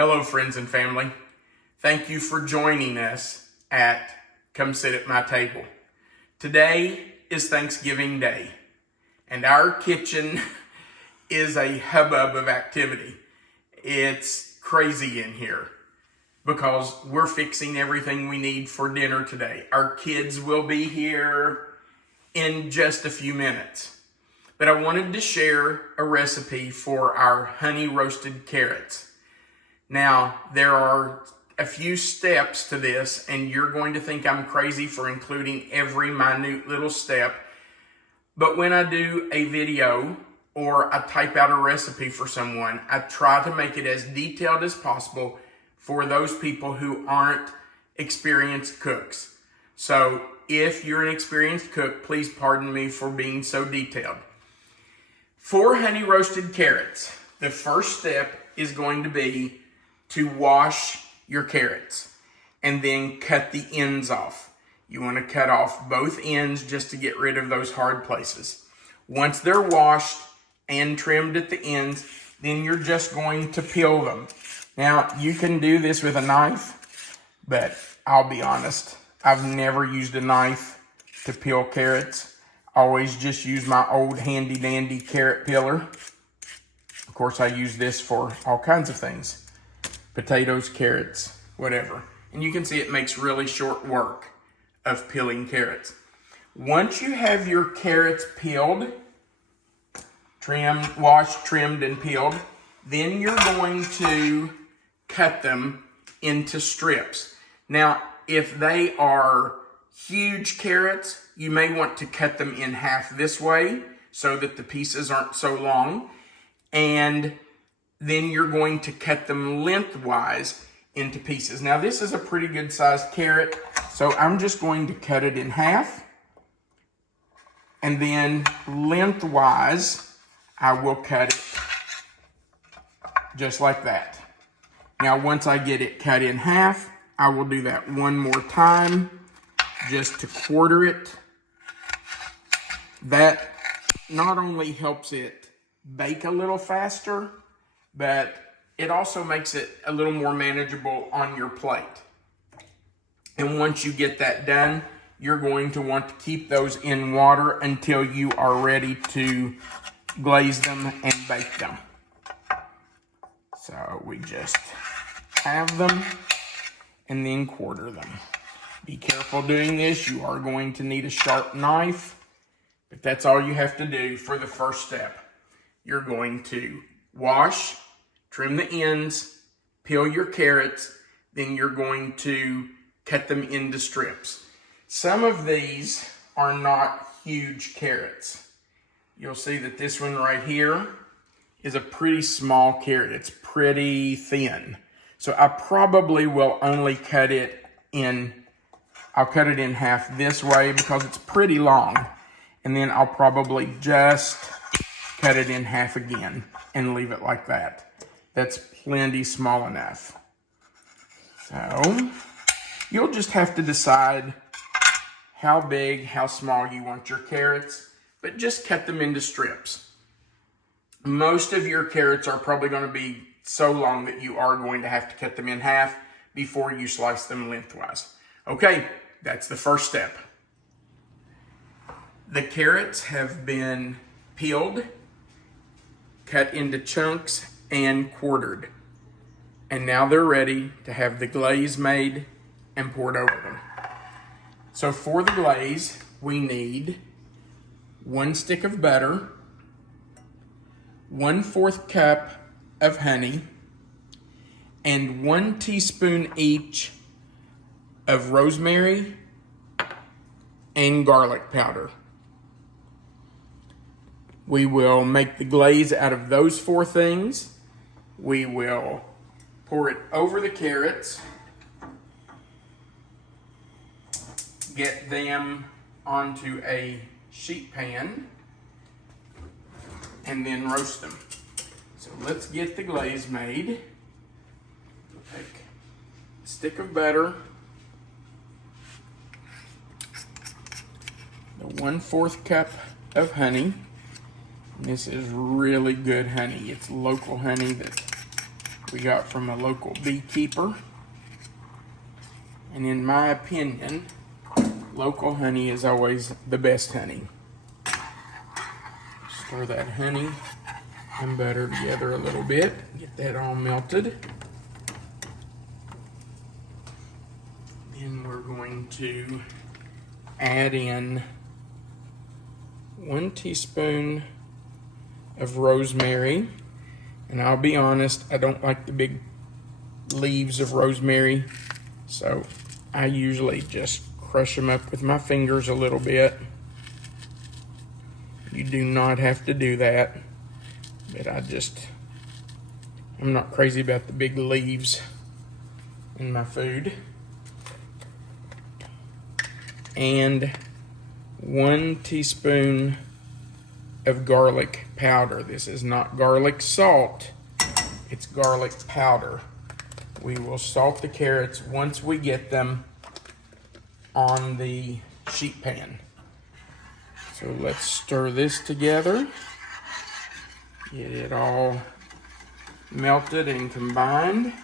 Hello, friends and family. Thank you for joining us at Come Sit at My Table. Today is Thanksgiving Day, and our kitchen is a hubbub of activity. It's crazy in here because we're fixing everything we need for dinner today. Our kids will be here in just a few minutes. But I wanted to share a recipe for our honey roasted carrots. Now, there are a few steps to this, and you're going to think I'm crazy for including every minute little step. But when I do a video or I type out a recipe for someone, I try to make it as detailed as possible for those people who aren't experienced cooks. So if you're an experienced cook, please pardon me for being so detailed. For honey roasted carrots, the first step is going to be to wash your carrots and then cut the ends off. You want to cut off both ends just to get rid of those hard places. Once they're washed and trimmed at the ends, then you're just going to peel them. Now, you can do this with a knife, but I'll be honest, I've never used a knife to peel carrots. I always just use my old handy dandy carrot peeler. Of course, I use this for all kinds of things. Potatoes, carrots, whatever. And you can see it makes really short work of peeling carrots. Once you have your carrots peeled, trimmed, washed, trimmed, and peeled, then you're going to cut them into strips. Now, if they are huge carrots, you may want to cut them in half this way so that the pieces aren't so long. And then you're going to cut them lengthwise into pieces. Now, this is a pretty good sized carrot, so I'm just going to cut it in half. And then lengthwise, I will cut it just like that. Now, once I get it cut in half, I will do that one more time just to quarter it. That not only helps it bake a little faster, but it also makes it a little more manageable on your plate. And once you get that done, you're going to want to keep those in water until you are ready to glaze them and bake them. So we just have them and then quarter them. Be careful doing this. You are going to need a sharp knife, but that's all you have to do for the first step. You're going to wash, trim the ends, peel your carrots, then you're going to cut them into strips. Some of these are not huge carrots. You'll see that this one right here is a pretty small carrot. It's pretty thin. So I probably will only cut it in, I'll cut it in half this way because it's pretty long. And then I'll probably just cut it in half again and leave it like that. That's plenty small enough. So you'll just have to decide how big, how small you want your carrots, but just cut them into strips. Most of your carrots are probably going to be so long that you are going to have to cut them in half before you slice them lengthwise. Okay, that's the first step. The carrots have been peeled, cut into chunks, and quartered. And now they're ready to have the glaze made and poured over them. So for the glaze, we need 1 stick of butter, 1/4 cup of honey, and 1 teaspoon each of rosemary and garlic powder. We will make the glaze out of those 4 things. We will pour it over the carrots, get them onto a sheet pan, and then roast them. So let's get the glaze made. Take a stick of butter, the 1/4 cup of honey. This is really good honey. It's local honey that we got from a local beekeeper. And in my opinion, local honey is always the best honey. Stir that honey and butter together a little bit. Get that all melted. Then we're going to add in 1 teaspoon of rosemary. And I'll be honest, I don't like the big leaves of rosemary, so I usually just crush them up with my fingers a little bit. You do not have to do that, but I'm not crazy about the big leaves in my food. And 1 teaspoon of garlic powder. This is not garlic salt, it's garlic powder. We will salt the carrots once we get them on the sheet pan. So let's stir this together, get it all melted and combined.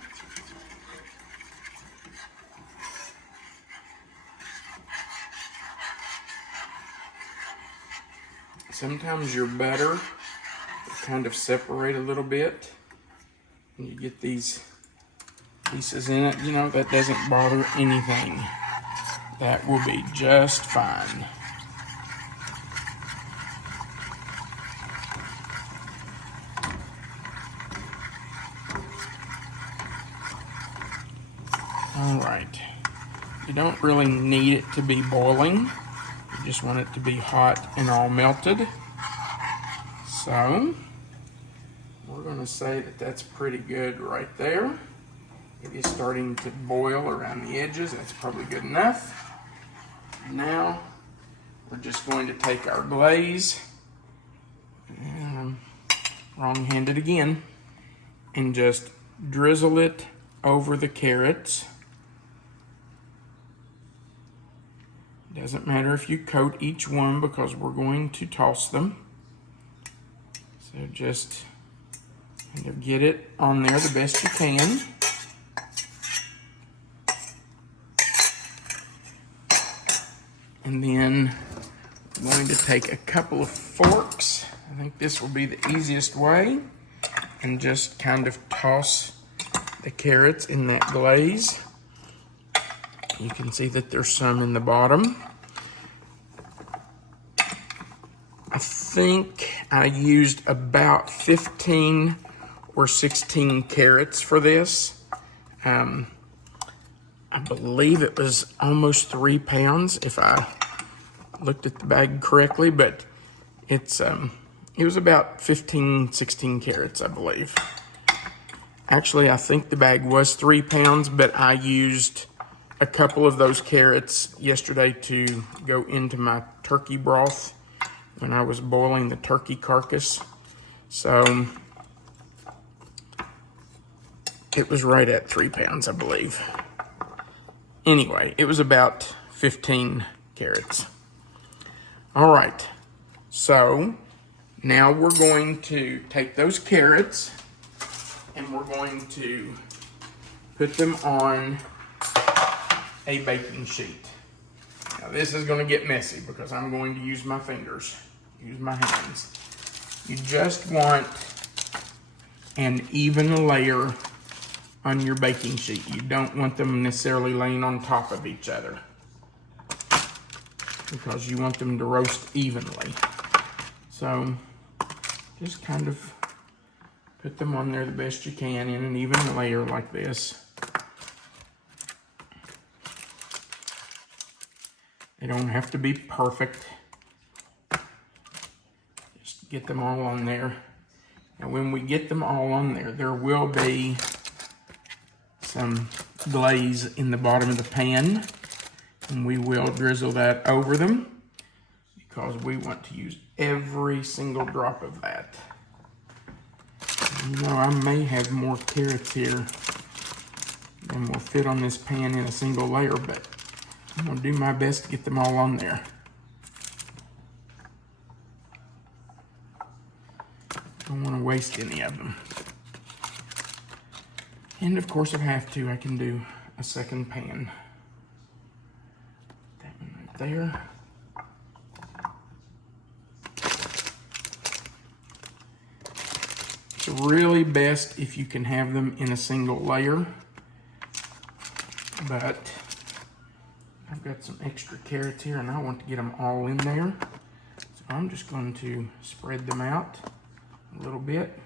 Sometimes your butter will kind of separate a little bit and you get these pieces in it. You know, that doesn't bother anything. That will be just fine. All right, you don't really need it to be boiling. You just want it to be hot and all melted. So, we're gonna say that that's pretty good right there. It is starting to boil around the edges. That's probably good enough. Now, we're just going to take our glaze, and I'm wrong-handed again, and just drizzle it over the carrots. Doesn't matter if you coat each one because we're going to toss them. So just kind of get it on there the best you can. And then I'm going to take a couple of forks. I think this will be the easiest way. And just kind of toss the carrots in that glaze. You can see that there's some in the bottom. I think I used about 15 or 16 carrots for this. I believe it was almost 3 pounds if I looked at the bag correctly, but it was about 15, 16 carrots, I believe. Actually, I think the bag was 3 pounds, but I used a couple of those carrots yesterday to go into my turkey broth when I was boiling the turkey carcass. So it was right at 3 pounds, I believe. Anyway, it was about 15 carrots. All right, so now we're going to take those carrots and we're going to put them on a baking sheet. Now this is going to get messy because I'm going to use my fingers, use my hands. You just want an even layer on your baking sheet. You don't want them necessarily laying on top of each other because you want them to roast evenly. So just kind of put them on there the best you can in an even layer like this. They don't have to be perfect. Just get them all on there. And when we get them all on there, there will be some glaze in the bottom of the pan. And we will drizzle that over them because we want to use every single drop of that. You know, I may have more carrots here than will fit on this pan in a single layer, but I'm gonna do my best to get them all on there. Don't want to waste any of them. And of course, if I have to, I can do a second pan. That one right there. It's really best if you can have them in a single layer, but I've got some extra carrots here and I want to get them all in there. So I'm just going to spread them out a little bit.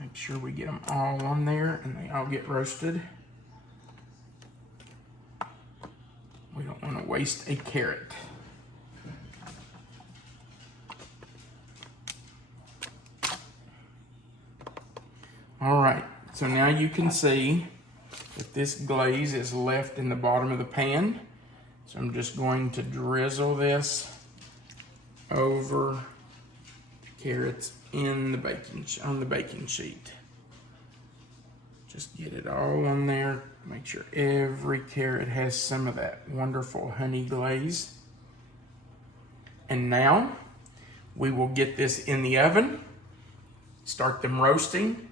Make sure we get them all on there and they all get roasted. We don't want to waste a carrot. All right, so now you can see that this glaze is left in the bottom of the pan. So I'm just going to drizzle this over the carrots in the on the baking sheet. Just get it all on there. Make sure every carrot has some of that wonderful honey glaze. And now we will get this in the oven, start them roasting,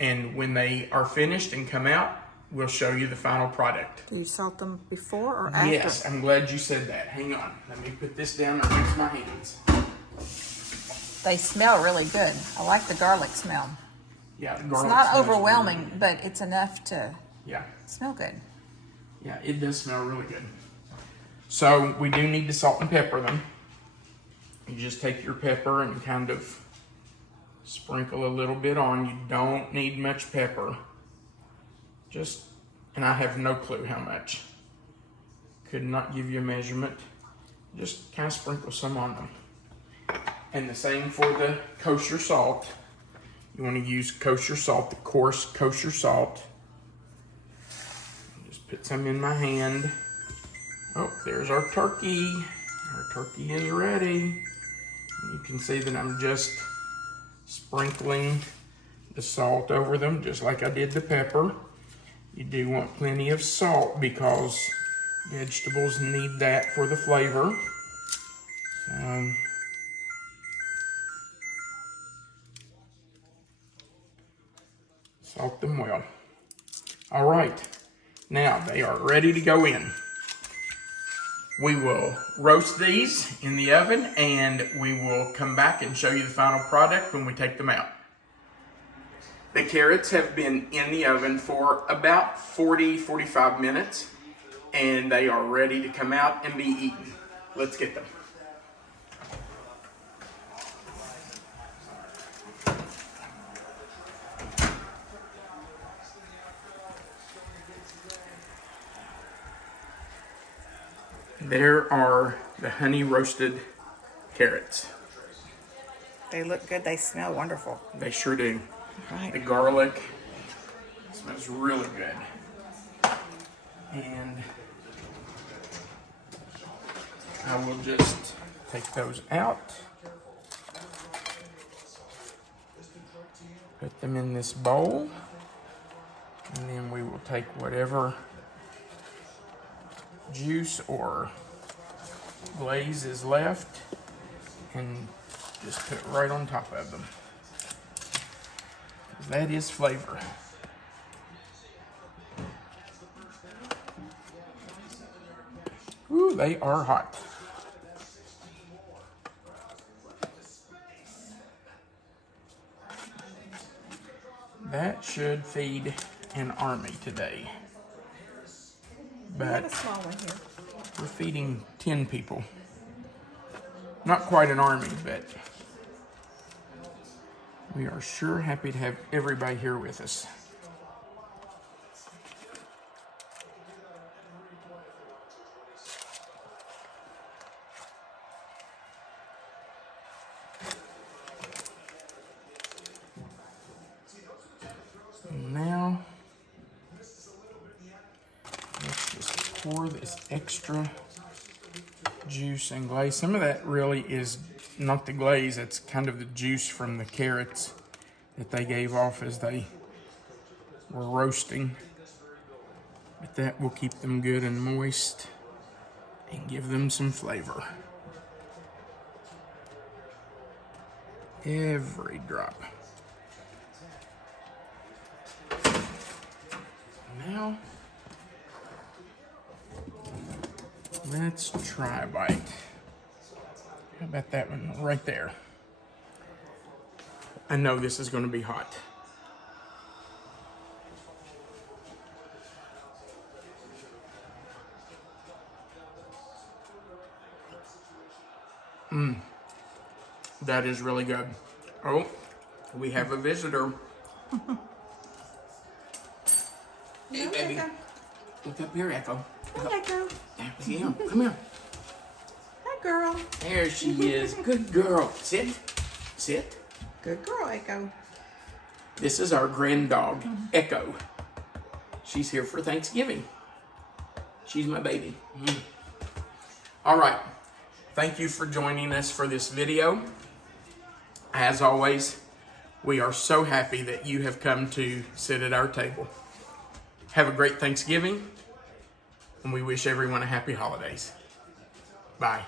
and when they are finished and come out, we'll show you the final product. Do you salt them before or after? Yes, I'm glad you said that. Hang on, let me put this down and rinse my hands. They smell really good. I like the garlic smell. Yeah, the It's garlic not smells overwhelming, really good. but it's enough to Yeah, smell good. yeah, it does smell really good. So we do need to salt and pepper them. You just take your pepper and kind of sprinkle a little bit on. You don't need much pepper. Just, and I have no clue how much. Could not give you a measurement. Just kind of sprinkle some on them. And the same for the kosher salt. You want to use kosher salt, the coarse kosher salt. Just put some in my hand. Oh, there's our turkey. Our turkey is ready. And you can see that I'm just sprinkling the salt over them, just like I did the pepper. You do want plenty of salt because vegetables need that for the flavor. So, salt them well. All right, now they are ready to go in. We will roast these in the oven and we will come back and show you the final product when we take them out. The carrots have been in the oven for about 40-45 minutes and they are ready to come out and be eaten. Let's get them. There are the honey roasted carrots. They look good. They smell wonderful. They sure do. Right. The garlic smells really good. And I will just take those out. Put them in this bowl. And then we will take whatever juice or glaze is left and just put it right on top of them. That is flavor. Ooh, they are hot. That should feed an army today. But a small one here. we're feeding 10 people. Not quite an army, but we are sure happy to have everybody here with us. And now, let's just pour this extra juice and glaze. Some of that really is not the glaze, it's kind of the juice from the carrots that they gave off as they were roasting. But that will keep them good and moist and give them some flavor. Every drop. Let's try a bite. How about that one right there? I know this is going to be hot. That is really good. Oh, we have a visitor. Hey, baby. Look up here, Echo. Hi, Echo. Yeah, come here. Hi, girl. There she is. Good girl. Sit. Sit. Good girl, Echo. This is our grand dog, Echo. She's here for Thanksgiving. She's my baby. All right. Thank you for joining us for this video. As always, we are so happy that you have come to sit at our table. Have a great Thanksgiving, and we wish everyone a happy holidays. Bye.